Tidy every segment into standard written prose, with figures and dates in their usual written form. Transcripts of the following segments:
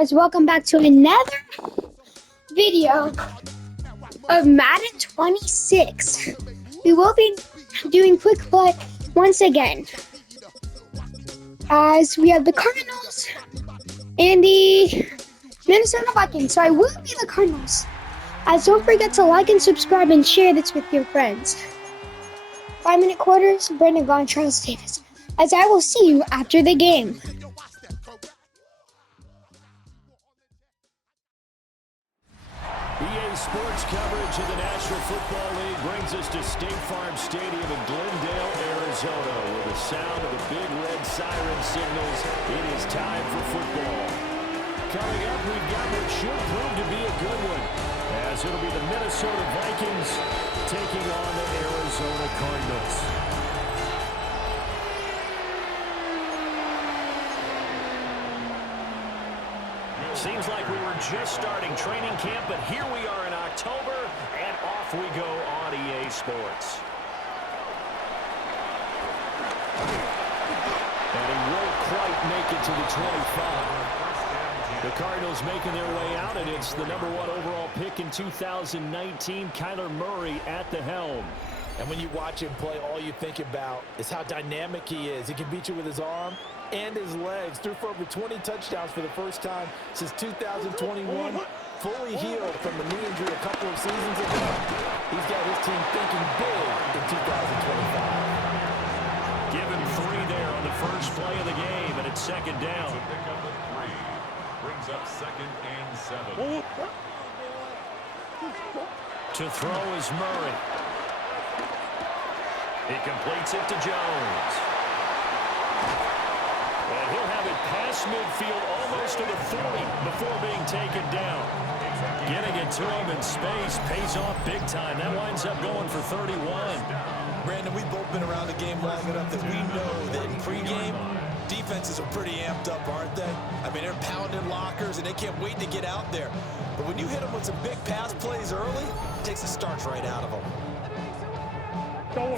guys, welcome back to another video of Madden 26. We will be doing quick play once again, as we have the Cardinals and the Minnesota Vikings. So I will be the Cardinals. As don't forget to like and subscribe and share this with your friends. 5-minute quarters, Brandon Gone, Charles Davis. As I will see you after the game. EA Sports coverage of the National Football League brings us to State Farm Stadium in Glendale, Arizona. With the sound of the big red siren signals, it is time for football. Coming up, we've got what should prove to be a good one, as it'll be the Minnesota Vikings taking on the Arizona Cardinals. Seems like we were just starting training camp, but here we are in October, and off we go on EA Sports. And he won't quite make it to the 25. The Cardinals making their way out, and it's the #1 overall pick in 2019, Kyler Murray at the helm. And when you watch him play, all you think about is how dynamic he is. He can beat you with his arm and his legs. Threw for over 20 touchdowns for the first time since 2021. Fully healed from the knee injury a couple of seasons ago. He's got his team thinking big in 2025. Give him 3 there on the first play of the game, and it's second down. To pick up the 3. Brings up 2nd and 7. To throw is Murray. He completes it to Jones. And he'll have it past midfield almost to the 40 before being taken down. Getting it to him in space pays off big time. That winds up going for 31. Brandon, we've both been around the game long enough that we know that in pregame, defenses are pretty amped up, aren't they? I mean, they're pounding lockers, and they can't wait to get out there. But when you hit them with some big pass plays early, it takes the starch right out of them.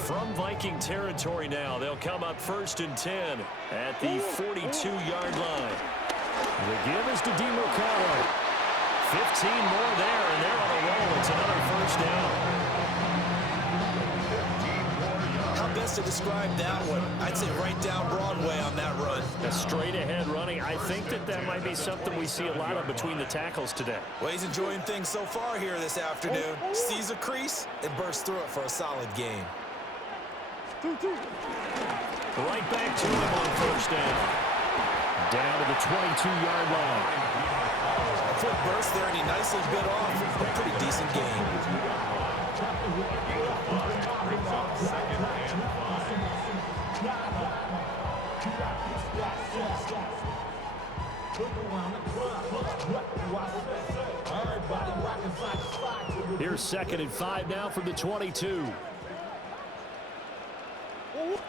From Viking territory now, they'll come up 1st and 10 at the 42-yard line. The give is to DeMarcado. 15 more there, and they're on a roll. It's another first down. How best to describe that one? I'd say right down Broadway on that run. A straight-ahead running. I think that might be something we see a lot of between the tackles today. Well, he's enjoying things so far here this afternoon. Sees a crease and bursts through it for a solid game. Right back to him on first down. Down to the 22-yard line. A quick burst there, and he nicely bit off a pretty decent game. Brings up 2nd and 5. Here's 2nd and 5 now from the 22.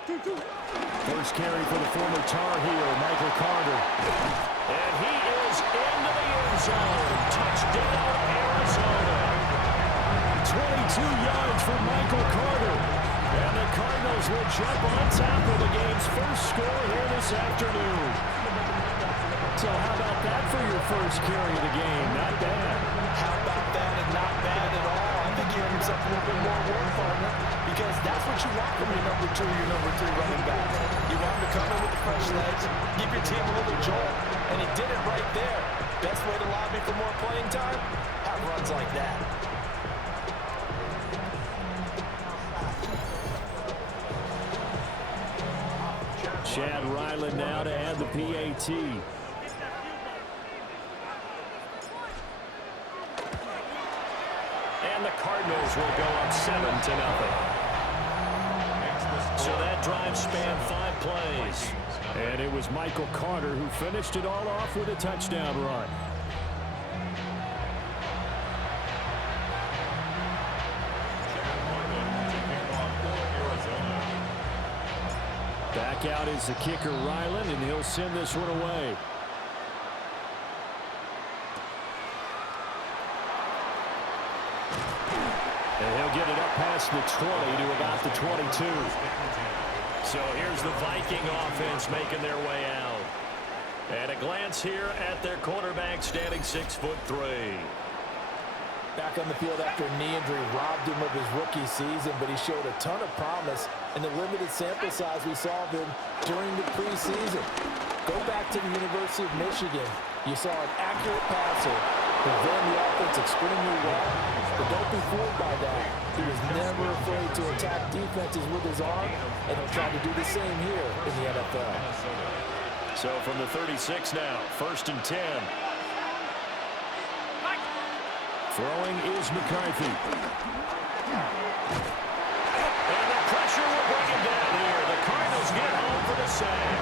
First carry for the former Tar Heel, Michael Carter. And he is into the end zone. Touchdown, Arizona. 22 yards for Michael Carter. And the Cardinals will jump on top of the game's first score here this afternoon. So how about that for your first carry of the game? Not bad. How about that, and not bad at all. I think he earned himself a little bit more work, partner, because that's what you want from your number 2, your number 3 running back. You want him to come in with the fresh legs, give your team a little jolt, and he did it right there. Best way to lobby for more playing time? Have runs like that. Chad Ryland now to add the PAT. And the Cardinals will go up 7-0. So that drive spanned 5 plays. And it was Michael Carter who finished it all off with a touchdown run. Back out is the kicker, Ryland, and he'll send this one away. And he'll get it up past the 20 to about the 22. So here's the Viking offense making their way out. And a glance here at their quarterback, standing 6'3". Back on the field after a knee injury robbed him of his rookie season, but he showed a ton of promise in the limited sample size we saw of him during the preseason. Go back to the University of Michigan. You saw an accurate passer who ran the offense extremely well, but don't be fooled by that. He was never afraid to attack defenses with his arm, and he'll try to do the same here in the NFL. So from the 36 now, 1st and 10. Throwing is McCarthy. And the pressure will bring him down here. The Cardinals get home for the sack.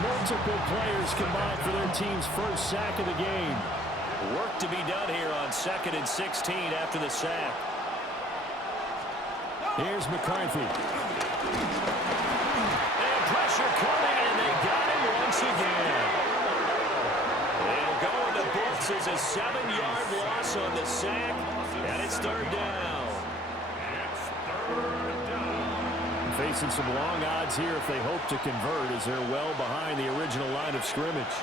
Multiple players combined for their team's first sack of the game. Work to be done here on 2nd and 16 after the sack. Here's McCarthy. And pressure coming, and they got him once again. It'll go in the books as a 7-yard loss on the sack, and it's 3rd down. Facing some long odds here if they hope to convert, as they're well behind the original line of scrimmage.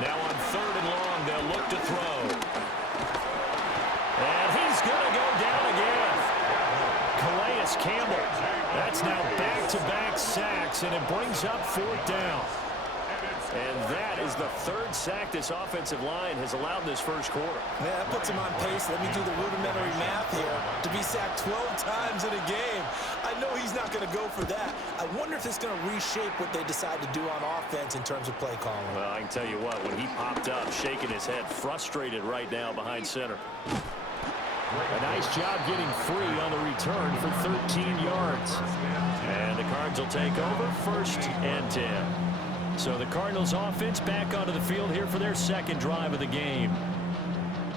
Now on 3rd and long, they'll look to throw. And he's going to go down again. Calais Campbell. That's now back-to-back sacks, and it brings up 4th down. And that is the 3rd sack this offensive line has allowed in this first quarter. Yeah, that puts him on pace. Let me do the rudimentary math here. To be sacked 12 times in a game. I know he's not going to go for that. I wonder if it's going to reshape what they decide to do on offense in terms of play calling. Well, I can tell you what, when he popped up, shaking his head, frustrated right now behind center. A nice job getting free on the return for 13 yards. And the Cards will take over, 1st and 10. So the Cardinals offense back onto the field here for their 2nd drive of the game.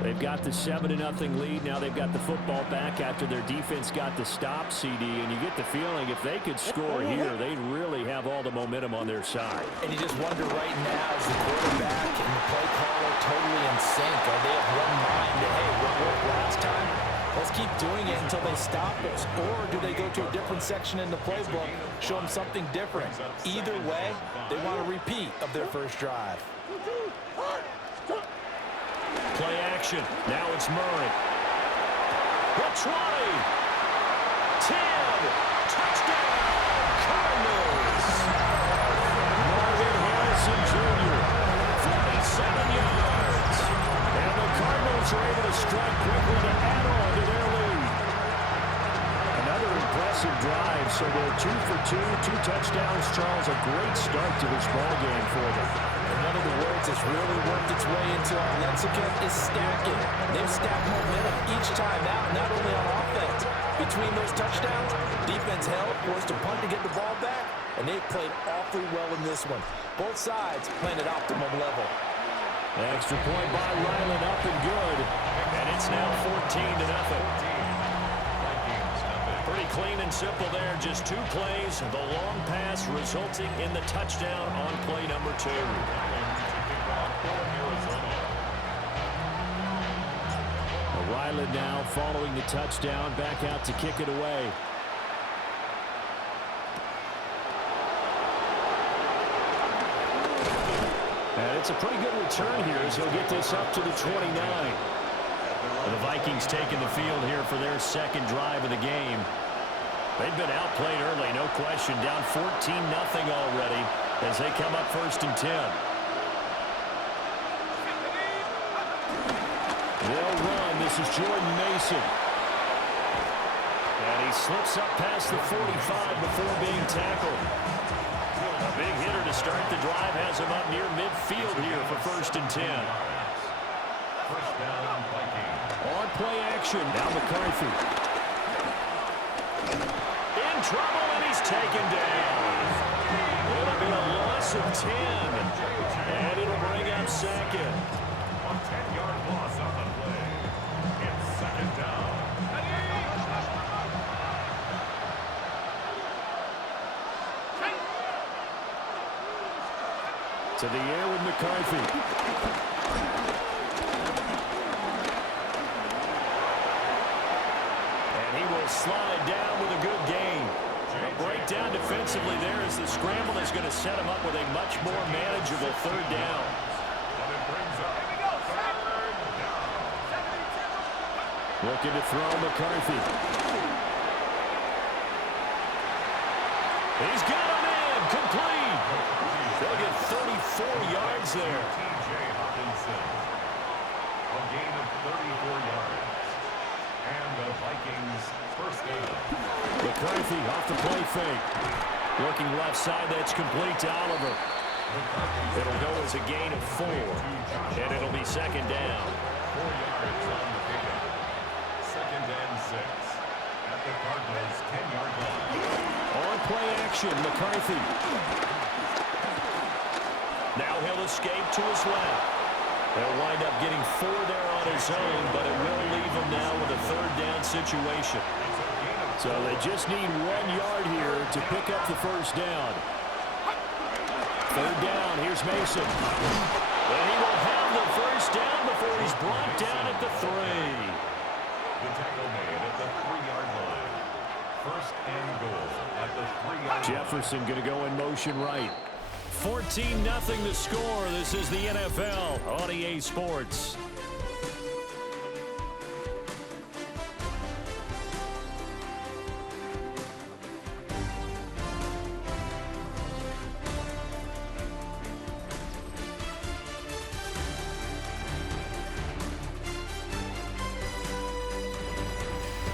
They've got the 7-0 lead. Now they've got the football back after their defense got the stop, CD. And you get the feeling if they could score here, they'd really have all the momentum on their side. And you just wonder right now, is the quarterback and the play caller totally in sync? Are they of one mind? Hey, what worked last time? Let's keep doing it until they stop us. Or do they go to a different section in the playbook, show them something different? Either way, they want a repeat of their first drive. Play action. Now it's Murray. The 20. 10. Touchdown, Cardinals. Marvin Harrison Jr. 47 yards. And the Cardinals are able to strike quickly to add on to their lead. Another impressive drive, so they're 2 for 2, 2 touchdowns. Charles, a great start to this ball game for them. And one of the words that's really worked its way into our lexicon is stacking. They've stacked momentum each time out, not only on offense. Between those touchdowns, defense held, forced a punt to get the ball back, and they played awfully well in this one. Both sides playing at optimum level. Extra point by Ryland, up and good. And it's now 14-0. Pretty clean and simple there. Just 2 plays. The long pass resulting in the touchdown on play number 2. Ryland now following the touchdown, back out to kick it away. And it's a pretty good return here as he'll get this up to the 29. The Vikings taking the field here for their 2nd drive of the game. They've been outplayed early, no question. Down 14-0 already as they come up 1st and 10. They'll run. This is Jordan Mason. And he slips up past the 45 before being tackled. A big hitter to start the drive has him up near midfield here for 1st and 10. On play action, now McCarthy. In trouble, and he's taken down. It'll be a loss of 10. And it'll bring up 2nd. A 10-yard loss on the play. It's 2nd down. To the air with McCarthy. And he will slide down with a good gain. A breakdown defensively there as the scramble is going to to set him up with a much more manageable third down. But it brings up third down. Looking to throw McCarthy. He's got him in. Complete. They'll get 34 yards there. T.J. Hawkinson. A gain of 34 yards. And the Vikings first down. McCarthy off the play fake. Looking left side, that's complete to Oliver. It'll go as a gain of 4. And it'll be second down. 4 yards on the pickup. Second and 6. At the Cardinals' 10-yard line. On play action, McCarthy. Now he'll escape to his left. They'll wind up getting 4 there on his own, but it will leave him now with a third down situation. So they just need 1 yard here to pick up the first down. Third down, here's Mason. And he will have the first down before he's brought down at the 3. The tackle made at the 3-yard line. First and goal at the 3-yard line. Jefferson going to go in motion right. 14-0 the score. This is the NFL on EA Sports.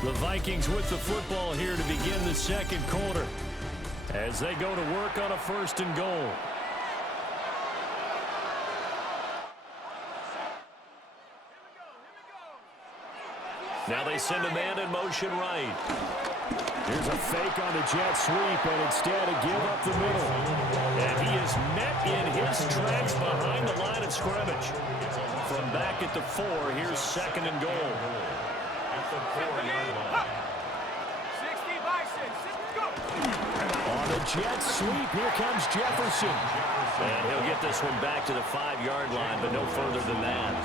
The Vikings with the football here to begin the second quarter as they go to work on a first and goal. Now they send a man in motion right. Here's a fake on the jet sweep, and instead a give up the middle. And he is met in his tracks behind the line of scrimmage. From back at the 4, here's second and goal. At the 4-yard line. 60 by 6. Go. On the jet sweep, here comes Jefferson. And he'll get this one back to the 5-yard line, but no further than that.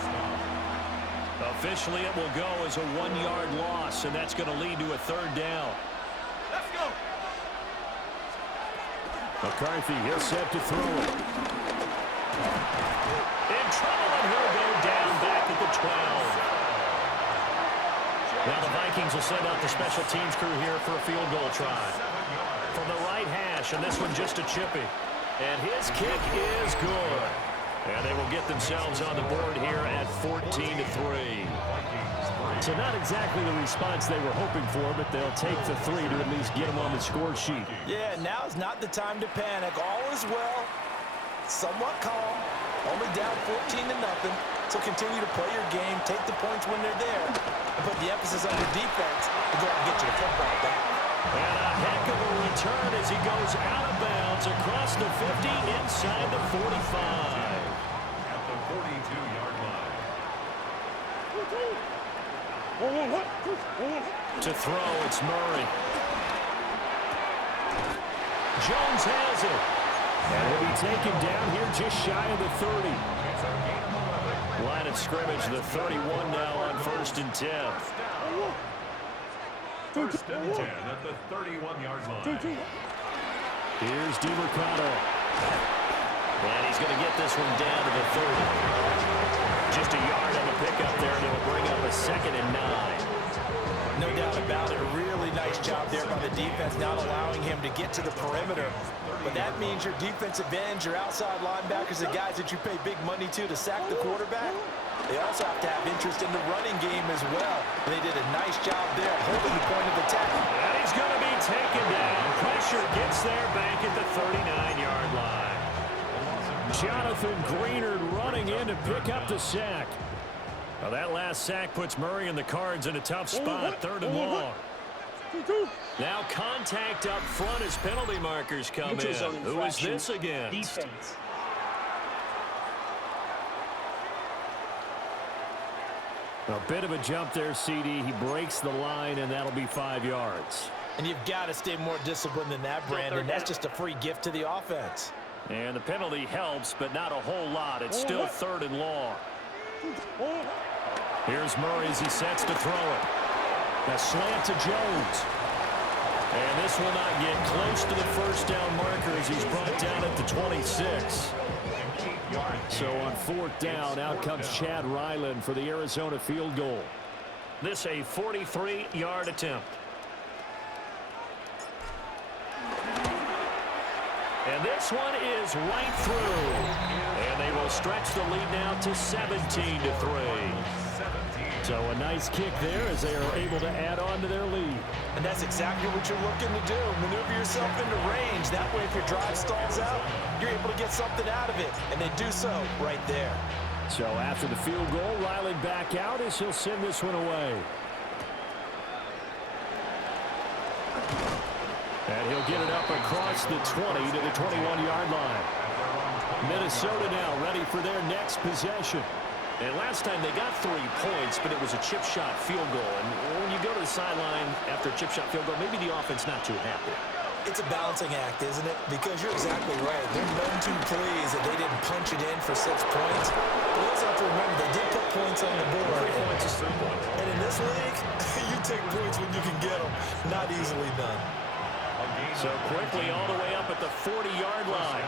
Officially, it will go as a 1-yard loss, and that's going to lead to a third down. Let's go. McCarthy, he'll set to throw it. In trouble, and he'll go down back at the 12. Now the Vikings will send out the special teams crew here for a field goal try. From the right hash, and this one just a chippy. And his kick is good. And they will get themselves on the board here at 14-3. So not exactly the response they were hoping for, but they'll take the 3 to at least get them on the score sheet. Yeah, now is not the time to panic. All is well. Somewhat calm. Only down 14-0. So continue to play your game, take the points when they're there, and put the emphasis on your defense to go out and get you the football back. And a heck of a return as he goes out of bounds across the 50 inside the 45. At the 42-yard line. To throw, it's Murray. Jones has it. And he'll be taken down here just shy of the 30. Line of scrimmage, the 31 now on 1st and 10. First and 10 at the 31-yard line. Here's DeMarcado. And he's going to get this one down to the 30. Just a yard on the pickup there, and it'll bring up a 2nd and 9. No doubt about it. A really nice job there by the defense, not allowing him to get to the perimeter. But that means your defensive ends, your outside linebackers, the guys that you pay big money to sack the quarterback, they also have to have interest in the running game as well. And they did a nice job there holding the point of attack. And he's going to be taken down. Pressure gets there back at the 39-yard line. Jonathan Greenard running in to pick up the sack. Well, that last sack puts Murray and the Cards in a tough spot, 3rd and long. Now contact up front as penalty markers come in. Who is this against? Defense. A bit of a jump there, CD. He breaks the line, and that'll be 5 yards. And you've got to stay more disciplined than that, Brandon. That's just a free gift to the offense. And the penalty helps, but not a whole lot. It's still 3rd and long. Here's Murray as he sets to throw it. A slant to Jones. And this will not get close to the first down marker as he's brought down at the 26. So on fourth down, out comes Chad Ryland for the Arizona field goal. This a 43-yard attempt. And this one is right through. And they will stretch the lead now to 17-3. So a nice kick there as they are able to add on to their lead. And that's exactly what you're looking to do. Maneuver yourself into range. That way, if your drive stalls out, you're able to get something out of it. And they do so right there. So after the field goal, Ryland back out as he'll send this one away. And he'll get it up across the 20 to the 21-yard line. Minnesota now ready for their next possession. And last time they got 3 points, but it was a chip shot field goal. And when you go to the sideline after a chip shot field goal, maybe the offense not too happy. It's a balancing act, isn't it? Because you're exactly right. They're none too pleased that they didn't punch it in for 6 points. But you also have to remember, they did put points on the board. 3 points is 3 points. And in this league, you take points when you can get them. Not easily done. So quickly all the way up at the 40-yard line.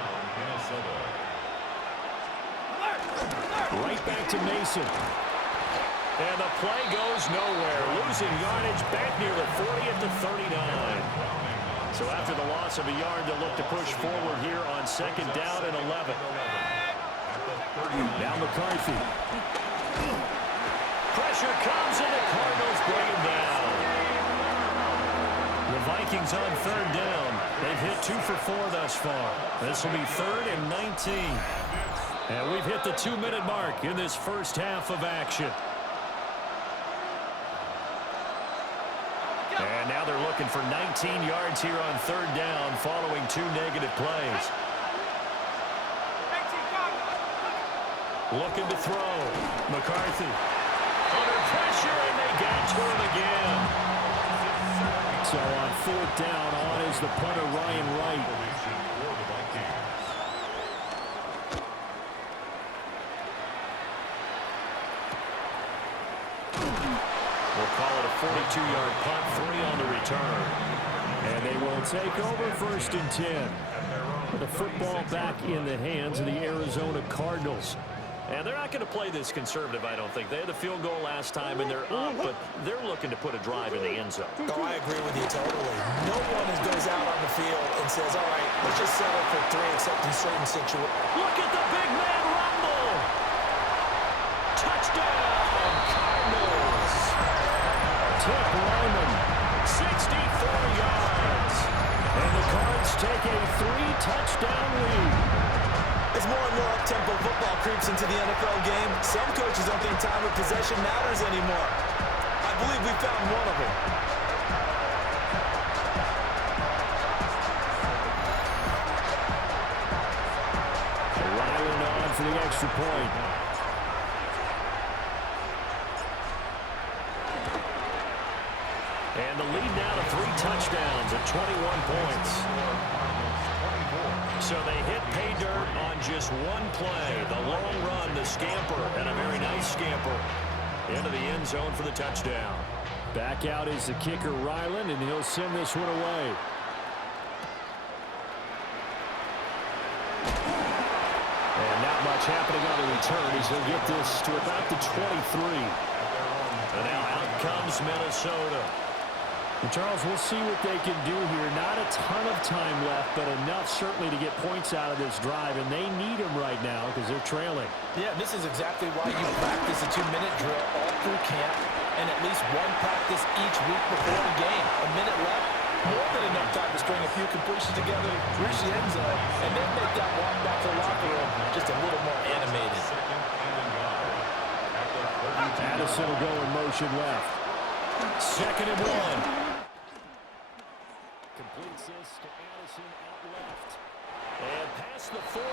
Right back to Mason. And the play goes nowhere. Losing yardage back near the 40 at the 39. So after the loss of a yard, they'll look to push forward here on second down and 11. Now McCarthy. Pressure comes and the Cardinals bring him down. The Vikings on third down. They've hit 2 for 4 thus far. This will be 3rd and 19. And we've hit the 2-minute mark in this first half of action. And now they're looking for 19 yards here on third down following 2 negative plays. Looking to throw. McCarthy. Under pressure, and they got to him again. So on fourth down, on is the punter, Ryan Wright. We'll call it a 42-yard punt, 3 on the return. And they will take over 1st and 10. With the football back in the hands of the Arizona Cardinals. And they're not going to play this conservative, I don't think. They had the field goal last time, and they're up, but they're looking to put a drive in the end zone. Oh, I agree with you totally. No one goes out on the field and says, all right, let's just settle for 3 except in certain situations. Look at the big man rumble. Touchdown, Cardinals. Tip Lyman, 64 yards. And the Cards take a 3-touchdown lead. As more and more up-tempo football creeps into the NFL game, some coaches don't think time of possession matters anymore. I believe we found one of them. Ryland on for the extra point. And the lead now to 3 touchdowns at 21 points. So they hit pay dirt on just 1 play. The long run, the scamper, and a very nice scamper into the end zone for the touchdown. Back out is the kicker, Ryland, and he'll send this one away. And not much happening on the return as he'll get this to about the 23. And now out comes Minnesota. And Charles, we'll see what they can do here. Not a ton of time left, but enough certainly to get points out of this drive, and they need them right now because they're trailing. Yeah, this is exactly why you practice a 2-minute drill all through camp and at least 1 practice each week before the game. A minute left, more than enough time to string a few completions together, reach the end zone, and then make that walk back to the locker room just a little more animated. Addison will go in motion left. 2nd and 1. Completes this to Addison out left. And past the 40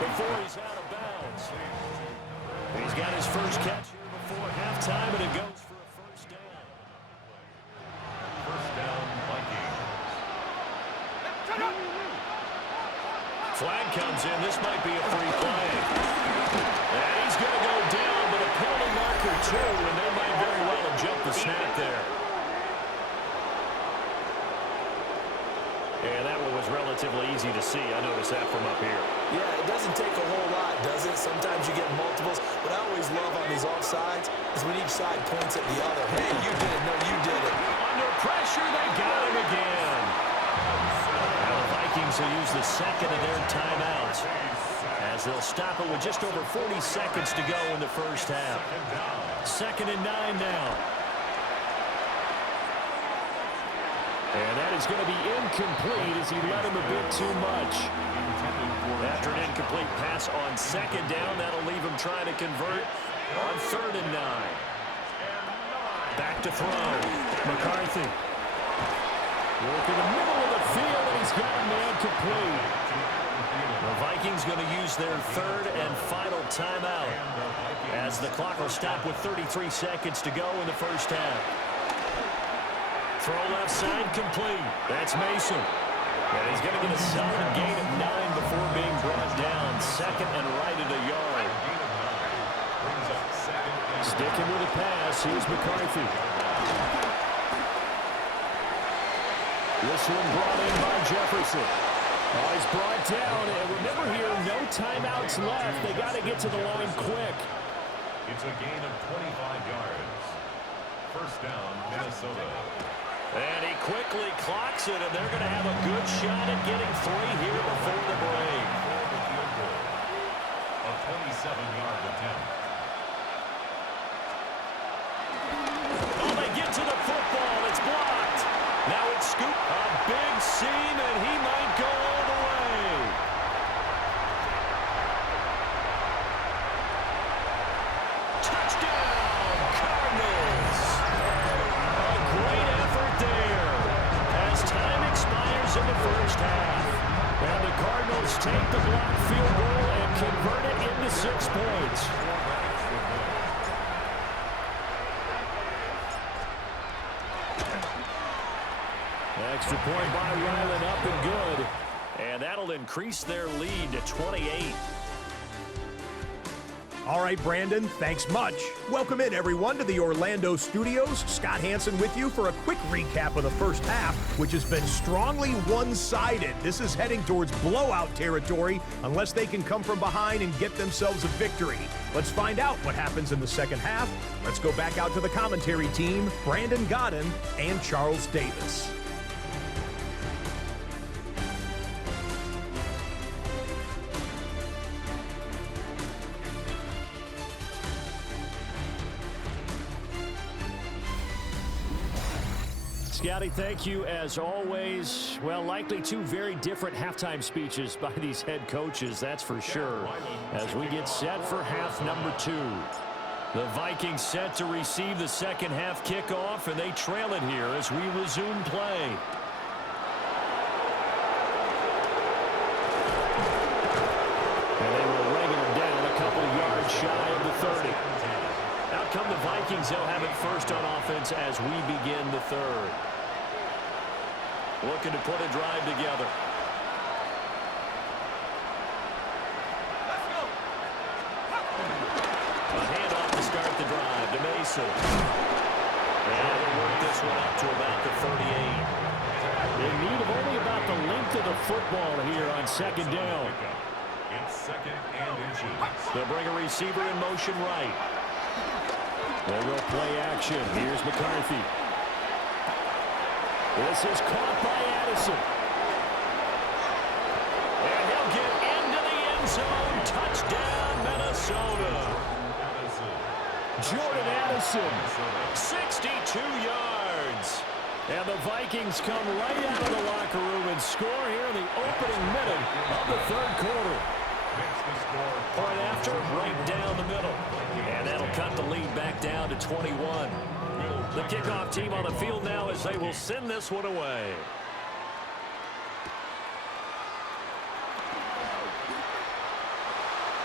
before he's out of bounds. He's got his first catch here before halftime, and it goes for a first down. First down, Vikings. Flag comes in. This might be a free play. And he's going to go down, but a penalty marker too, and they might very well have jumped the snap there. relatively easy to see. I notice that from up here. Yeah, it doesn't take a whole lot, does it? Sometimes you get multiples. What I always love on these offsides is when each side points at the other. Hey, you did it. No, you did it. Under pressure, they got him again. Now the Vikings will use the second of their timeouts as they'll stop it with just over 40 seconds to go in the first half. 2nd and 9 now. And that is going to be incomplete as he led him a bit too much. After an incomplete pass on 2nd down, that'll leave him trying to convert on 3rd and 9. Back to throw. McCarthy. Work in the middle of the field, and he's got a man complete. The Vikings going to use their 3rd and final timeout as the clock will stop with 33 seconds to go in the first half. Throw left side complete. That's Mason. And he's going to get a solid gain of 9 before being brought down. 2nd and right at a yard. Sticking with the pass. Here's McCarthy. This one brought in by Jefferson. Oh, he's brought down. And remember here, no timeouts left. They got to get to the line quick. It's a gain of 25 yards. First down, Minnesota. And he quickly clocks it, and they're going to have a good shot at getting 3 here before the break. A 27-yard attempt. Oh, they get to the football. It's blocked. Now it's scooped. A big seam, and he might go all the way. Touchdown, Cardinals. A great effort there as time expires in the first half. And the Cardinals take the blocked field goal and convert it into 6 points. Extra point by Ryland, up and good. And that'll increase their lead to 28. All right, Brandon, thanks much. Welcome in, everyone, to the Orlando studios. Scott Hansen with you for a quick recap of the first half, which has been strongly one-sided. This is heading towards blowout territory unless they can come from behind and get themselves a victory. Let's find out what happens in the second half. Let's go back out to the commentary team, Brandon Godden and Charles Davis. Scotty, thank you as always. Well, likely 2 very different halftime speeches by these head coaches, that's for sure, as we get set for half number 2. The Vikings set to receive the second half kickoff, and they trail it here as we resume play. And they will ring it down a couple yards shy of the 30. Out come the Vikings. They'll have it first on offense as we begin the 3rd. Looking to put a drive together. Let's go. A handoff to start the drive to Mason. And they work this one up to about the 38. They need only about the length of the football here on 2nd down. It's 2nd and inches. They'll bring a receiver in motion right. They will play action. Here's McCarthy. This is caught by Addison. And he'll get into the end zone. Touchdown, Minnesota. Jordan Addison, 62 yards. And the Vikings come right out of the locker room and score here in the opening minute of the 3rd quarter. Point after, right down the middle. And that'll cut the lead back down to 21. The kickoff team on the field now as they will send this one away.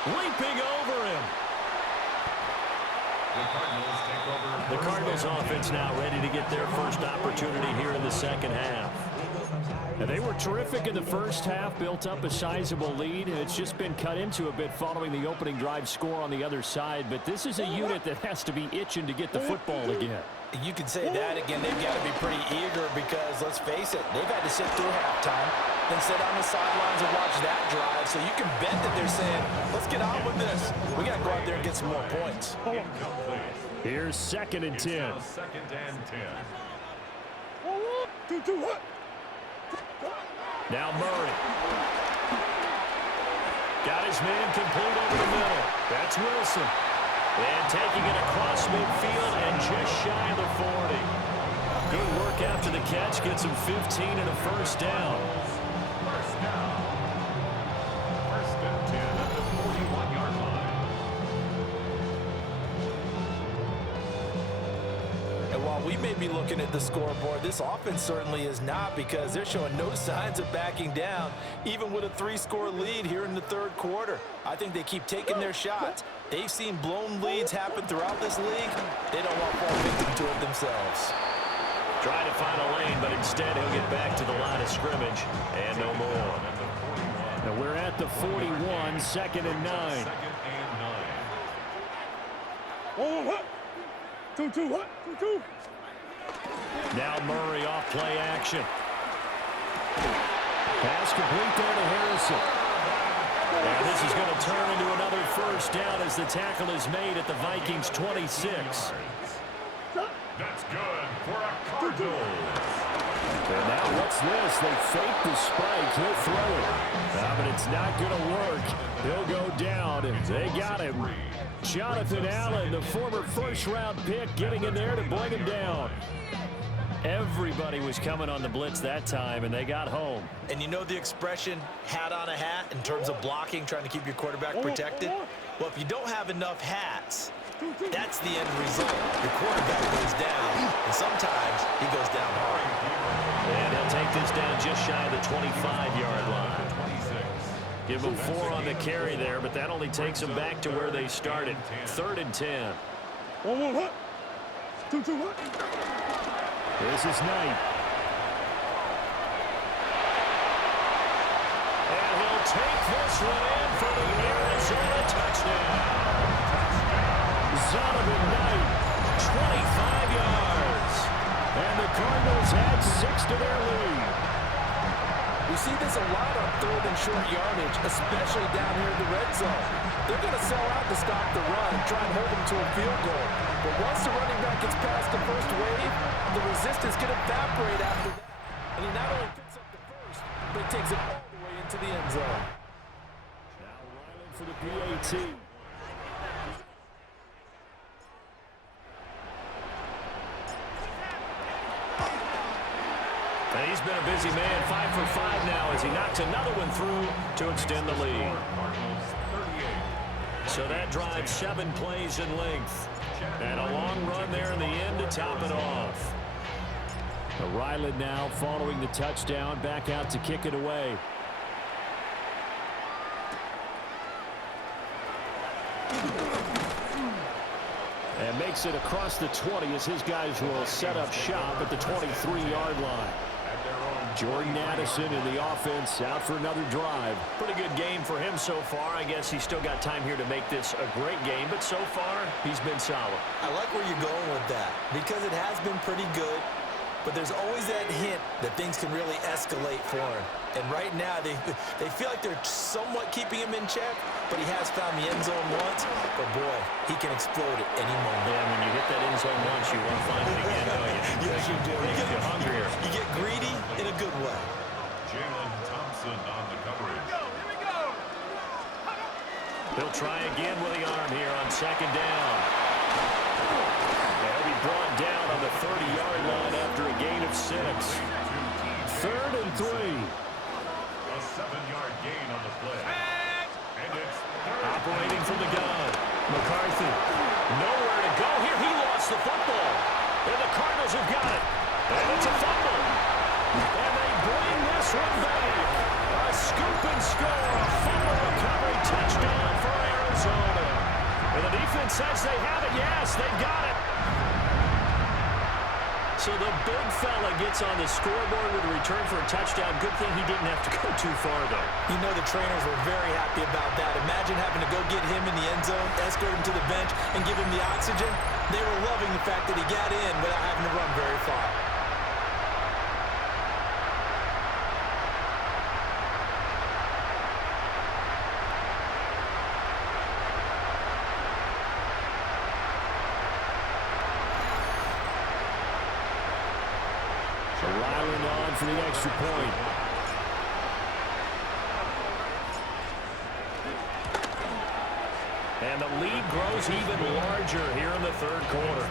Leaping over him. The Cardinals offense now ready to get their first opportunity here in the second half. And they were terrific in the first half, built up a sizable lead. It's just been cut into a bit following the opening drive score on the other side. But this is a unit that has to be itching to get the football again. You can say that again. They've got to be pretty eager because, let's face it, they've had to sit through halftime. than sit on the sidelines and watch that drive. So you can bet that they're saying, let's get on with this. We got to go out there and get some more points. Here's 2nd and 10. Second and 10. Now Murray. Got his man complete over the middle. That's Wilson. And taking it across midfield and just shy of the 40. Good work after the catch. Gets him 15 and a first down. First down. First and 10 at the 41-yard line. And while we may be looking at the scoreboard, this offense certainly is not, because they're showing no signs of backing down, even with a 3-score lead here in the 3rd quarter. I think they keep taking their shots. They've seen blown leads happen throughout this league. They don't want to fall victim to it themselves. Trying to find a lane, but instead he'll get back to the line of scrimmage. And no more. Now we're at the 41, 2nd and 9. Second and 9. Now Murray off play action. Pass complete there to Harrison. And this is going to turn into another first down as the tackle is made at the Vikings 26. That's good for a Cardinals. And now what's this? They fake the spike. He'll throw it. But it's not going to work. He'll go down, and they got him. Jonathan Allen, the former first-round pick, getting in there to bring him down. Everybody was coming on the blitz that time, and they got home. And you know the expression, hat on a hat, in terms of blocking, trying to keep your quarterback protected? Well, if you don't have enough hats, that's the end result. Your quarterback goes down, and sometimes he goes down hard. And he'll take this down just shy of the 25-yard line. Give them 4 on the carry there, but that only takes them back to where they started. 3rd and 10. This is Knight. And he'll take this one in for the Arizona touchdown. Zonovan Knight, 25 yards. And the Cardinals add 6 to their lead. We see this a lot on 3rd and short yardage, especially down here in the red zone. They're going to sell out to stop the run, try and hold them to a field goal. But once the running back gets past the first wave, the resistance can evaporate after that. And he not only picks up the first, but he takes it all the way into the end zone. Now Ryland for the PAT. And he's been a busy man, 5 for 5 now as he knocks another one through to extend the lead. So that drives 7 plays in length. And a long run there in the end to top it off. Ryland now following the touchdown, back out to kick it away. And makes it across the 20 as his guys will set up shop at the 23-yard line. Jordan Addison in the offense out for another drive. Pretty good game for him so far. I guess he's still got time here to make this a great game, but so far he's been solid. I like where you're going with that, because it has been pretty good, but there's always that hint that things can really escalate for him. And right now, they feel like they're somewhat keeping him in check, but he has found the end zone once. But boy, he can explode at any moment. Yeah, when you hit that end zone once, you won't find it again, do you? Yes, you do. You're hungrier. You get greedy in a good way. Jalen Thompson on the coverage. He'll try again with the arm here on 2nd down. They'll be brought down on the 30-yard line after a gain of 6. 3rd and 3. A 7-yard gain on the play. And it's Operating from the gun. McCarthy. Nowhere to go here. He lost the football. And the Cardinals have got it. And it's a fumble. And they bring this one back. A scoop and score. A fumble recovery touchdown for Arizona. And the defense says they have it. Yes, they've got it. So the big fella gets on the scoreboard with a return for a touchdown. Good thing he didn't have to go too far, though. You know the trainers were very happy about that. Imagine having to go get him in the end zone, escort him to the bench, and give him the oxygen. They were loving the fact that he got in without having to run very far. Piling on for the extra point. And the lead grows even larger here in the third quarter.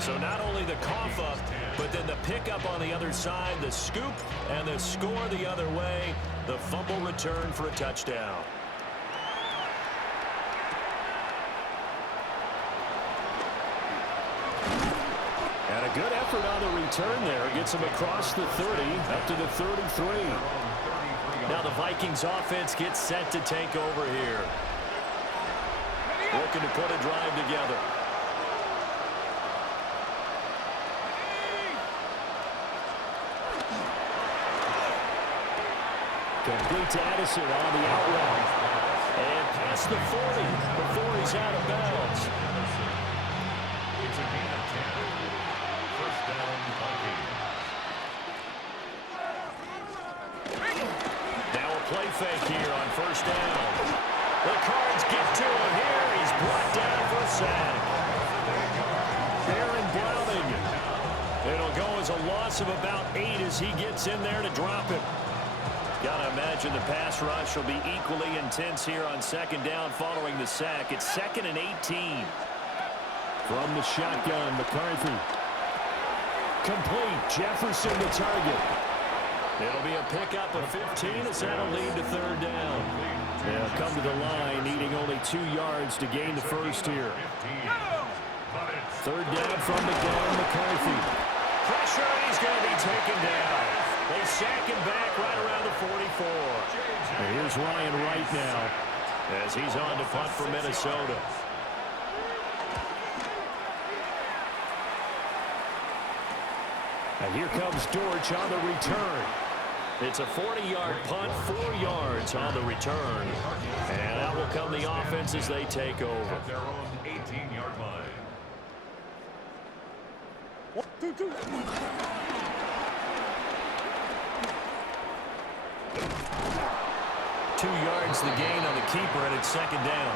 So not only the cough up, but then the pickup on the other side, the scoop, and the score the other way, the fumble return for a touchdown. And a good effort on the return there. Gets him across the 30, up to the 33. Now the Vikings offense gets set to take over here. Looking to put a drive together. Complete to Addison on the out route. And past the 40 before he's out of bounds. It's a gain of 10. First down, Vikings. Now a play fake here on first down. The Cards get to him here. He's brought down for a sack. Baron Browning. It'll go as a loss of about 8 as he gets in there to drop it. Gotta imagine the pass rush will be equally intense here on second down following the sack. It's 2nd and 18. From the shotgun, McCarthy. Complete. Jefferson the target. It'll be a pickup of 15 as that'll lead to third down. They'll come to the line, needing only 2 yards to gain the first here. Third down from the gun, McCarthy. Pressure, and he's going to be taken down. They sack him back right around the 44. And here's Ryan Wright now, as he's on to punt for Minnesota. And here comes Dortch on the return. It's a 40-yard punt, 4 yards on the return. And out will come the offense as they take over. At their own 18-yard line. 1, 2, 2. 2 yards the gain on the keeper, and it's second down.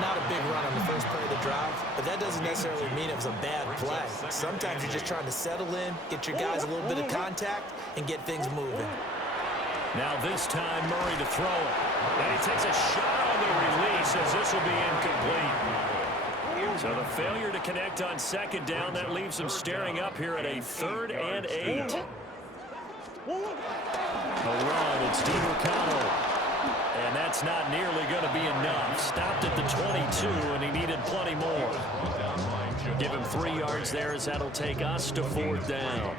Not a big run on the first play of the drive, but that doesn't necessarily mean it was a bad play. Sometimes you're just trying to settle in, get your guys a little bit of contact, and get things moving. Now this time Murray to throw it. And he takes a shot on the release as this will be incomplete. So the failure to connect on second down, that leaves him staring up here at a 3rd and 8. A run, it's DeMarcano. And that's not nearly going to be enough. Stopped at the 22, and he needed plenty more. Give him 3 yards there as that'll take us to 4th down.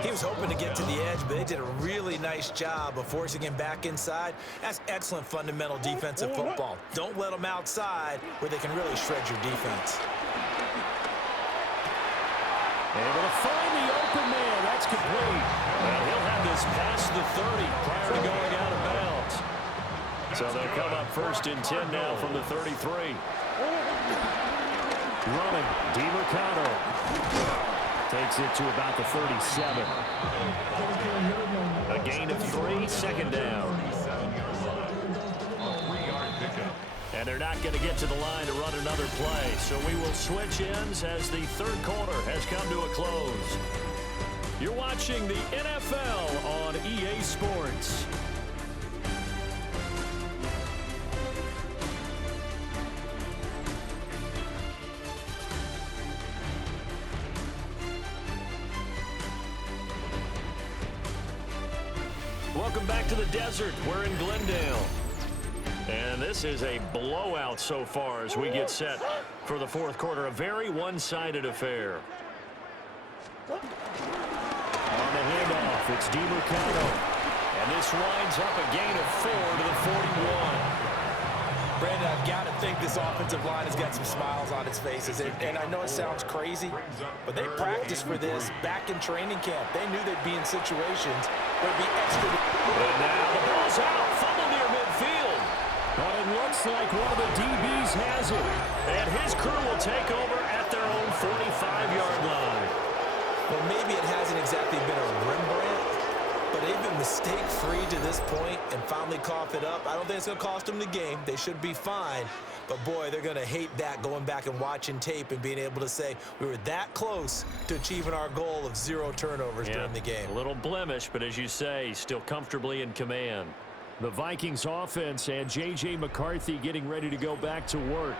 He was hoping to get to the edge, but they did a really nice job of forcing him back inside. That's excellent fundamental defensive football. Don't let them outside where they can really shred your defense. Able to find the open man. That's complete. Well, he'll have this past the 30 prior to going out of bounds. So they'll come up 1st and 10 now from the 33. Running, DeMarcano. Takes it to about the 37. A gain of 3, second down. And they're not going to get to the line to run another play. So we will switch ends as the third quarter has come to a close. You're watching the NFL on EA Sports. Welcome back to the desert. We're in Glendale. And this is a blowout so far as we get set for the fourth quarter. A very one-sided affair. On the handoff, it's DeMarcano. And this winds up a gain of 4 to the 41. Brandon, I've got to think this offensive line has got some smiles on its faces. And I know it sounds crazy, but they practiced for this back in training camp. They knew they'd be in situations where it'd be extra. And now the ball's out. Fumble near midfield. But it looks like one of the DBs has it. And his crew will take over at their own 45-yard line. Well, maybe it hasn't exactly been a Rembrandt, But they've been mistake-free to this point and finally cough it up. I don't think it's going to cost them the game. They should be fine. But, boy, they're going to hate that, going back and watching tape and being able to say we were that close to achieving our goal of 0 turnovers during the game. A little blemish, but as you say, still comfortably in command. The Vikings offense and J.J. McCarthy getting ready to go back to work.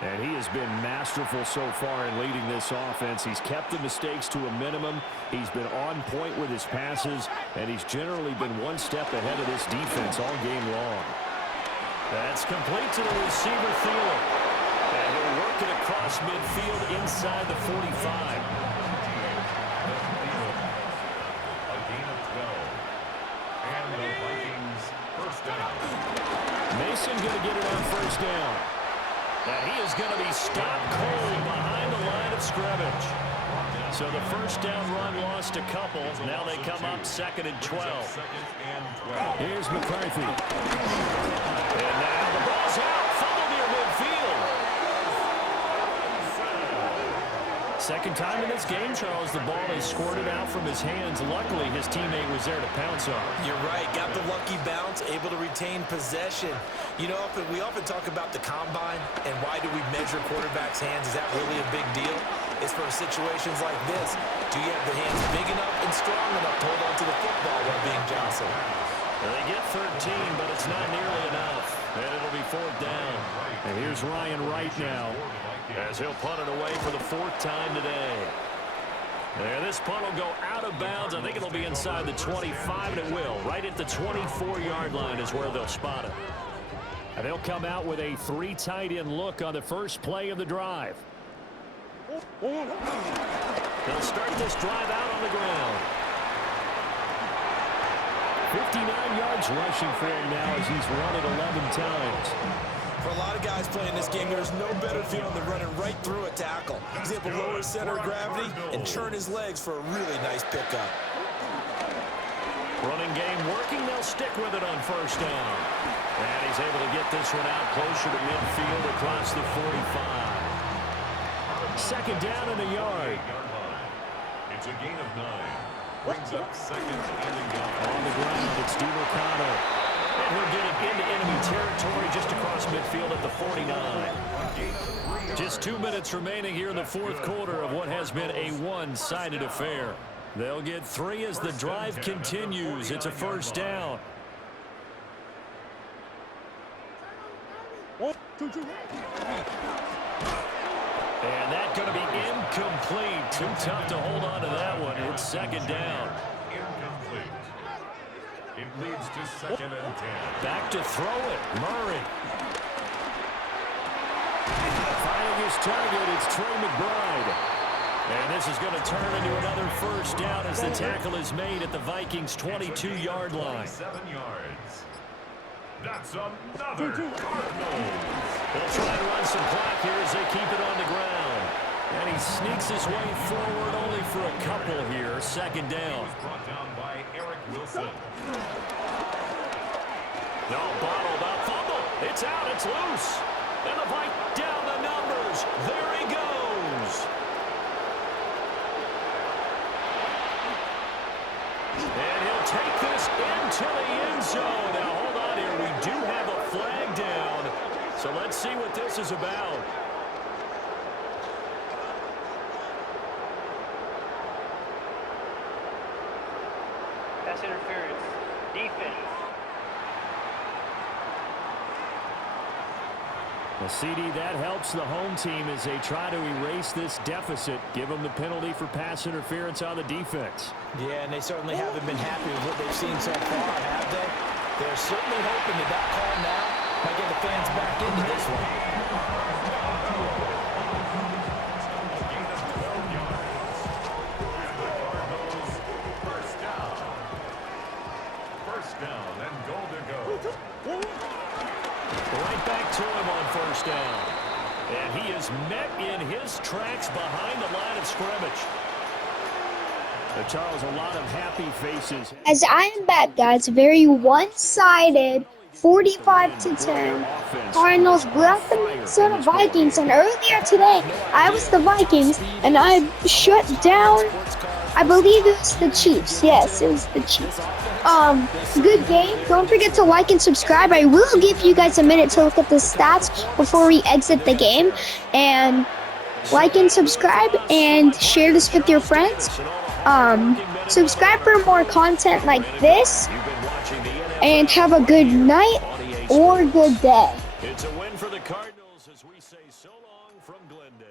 And he has been masterful so far in leading this offense. He's kept the mistakes to a minimum. He's been on point with his passes, and he's generally been one step ahead of this defense all game long. That's complete to the receiver, Thielen. And he'll work it across midfield inside the 45. A gain of 12. And the Vikings first down. Mason going to get it on first down. And he is going to be stopped cold behind the line of scrimmage. So the first down run lost a couple. Now they come up 2nd and 12. Here's McCarthy. And now the ball's out. Fumble near midfield. Second time in this game, Charles, the ball is squirted out from his hands. Luckily, his teammate was there to pounce on. You're right. Got the lucky bounce, able to retain possession. You know, we often talk about the combine and why do we measure quarterbacks' hands. Is that really a big deal? It's for situations like this. Do you have the hands big enough and strong enough to hold on to the football while being jostled? Well, they get 13, but it's not nearly enough. And it'll be 4th down. And here's Ryan Wright now, as he'll punt it away for the 4th time today. And this punt will go out of bounds. I think it'll be inside the 25, and it will. Right at the 24-yard line is where they'll spot it. and they'll come out with a 3 tight end look on the first play of the drive. They'll start this drive out on the ground. 59 yards rushing for him now as he's run it 11 times. For a lot of guys playing this game, there's no better feeling than running right through a tackle. He's able to lower his center of gravity and churn his legs for a really nice pickup. Running game working. They'll stick with it on first down. And he's able to get this one out closer to midfield across the 45. Second down and a yard. It's a gain of 9. Brings up second and a yard. On the ground, it's DeMarcano. And he'll get it into enemy territory just across midfield at the 49. Just 2 minutes remaining here in the fourth quarter of what has been a one-sided affair. They'll get 3 as the drive continues. It's a first down. And that's going to be incomplete. Too tough to hold on to that one. It's second down. Incomplete. It leads to second and 10. Back to throw it. Murray. Finding his target, it's Trey McBride. And this is going to turn into another first down as the tackle is made at the Vikings' 22-yard line. 7 yards. That's another Cardinals. They'll try and run some clock here as they keep it on the ground. And he sneaks his way forward only for a couple here. Second down. Brought down by Eric Wilson. No, bottled up. Fumble. It's out. It's loose. And the Vikings down the numbers. There he goes. And he'll take this into the end zone. Now, hold on here. We do have a flag down. So let's see what this is about. Pass interference. Defense. The CD, that helps the home team as they try to erase this deficit. Give them the penalty for pass interference on the defense. Yeah, and they certainly haven't been happy with what they've seen so far, have they? They're certainly hoping that call now might get the fans back into this one. A gain of 12 yards. And the Cardinals first down. First down and goal to go. Right back to him on first down. And he is met in his tracks behind the line of scrimmage. Charles, a lot of happy faces. As I am back, guys, very one-sided, 45-10. Cardinals blocked the Minnesota Vikings, and earlier today, I was the Vikings, and I shut down, I believe it was the Chiefs. Yes, it was the Chiefs. good game. Don't forget to like and subscribe. I will give you guys a minute to look at the stats before we exit the game. And like and subscribe and share this with your friends. Subscribe for more content like this. And have a good night or good day. It's a win for the Cardinals as we say so long from Glendale.